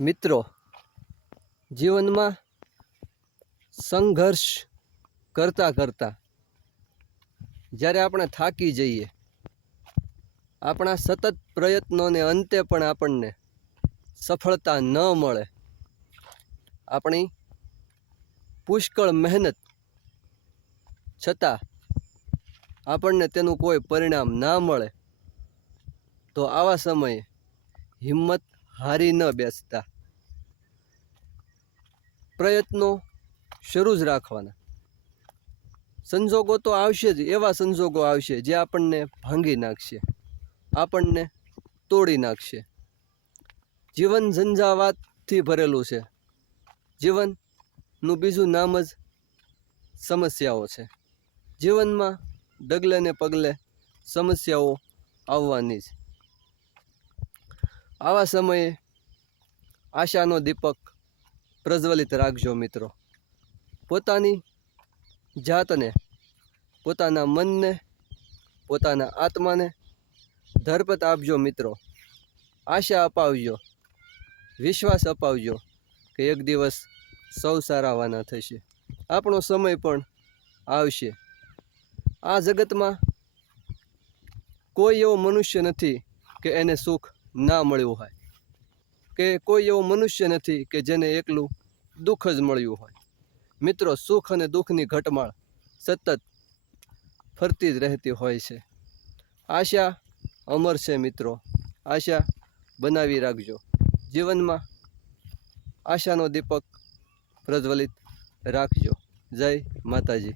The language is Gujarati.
મિત્રો, જીવનમાં સંઘર્ષ કરતાં કરતાં, જ્યારે આપણે થાકી જઈએ, આપણા સતત પ્રયત્નોને અંતે પણ આપણને સફળતા ન મળે. આપણી પુષ્કળ મહેનત છતાં આપણને તેનું કોઈ પરિણામ ના મળે, તો આવા સમયે હિંમત હારી ન બેસતા. પ્રયત્નો શરૂ જ રાખવાના. સંજોગો તો આવશે જ, એવા સંજોગો આવશે જે આપણને ભાંગી નાખશે, આપણને તોડી નાખશે. જીવન ઝંઝાવાતથી ભરેલું છે. જીવનનું બીજું નામ જ સમસ્યાઓ છે. જીવનમાં ડગલે ને પગલે સમસ્યાઓ આવવાની જ આવા સમયે આશાનો દીપક પ્રજ્વલિત રાખજો મિત્રો. પોતાની જાતને, પોતાના મનને, પોતાના આત્માને ધરપત આપજો મિત્રો. આશા અપાવજો, વિશ્વાસ અપાવજો કે એક દિવસ સૌ સારાવાના થશે. આપણો સમય પણ આવશે. આ જગતમાં કોઈ એવો મનુષ્ય નથી કે એને સુખ ના મળ્યું હોય. કે કોઈ એવો મનુષ્ય નથી કે જેને એકલું દુઃખ જ મળ્યું હોય. મિત્રો, સુખ અને દુઃખની ઘટમાળ સતત ફરતી જ રહેતી હોય છે. આશા અમર છે મિત્રો. આશા બનાવી રાખજો. જીવનમાં આશાનો દીપક પ્રજ્વલિત રાખજો. જય માતાજી.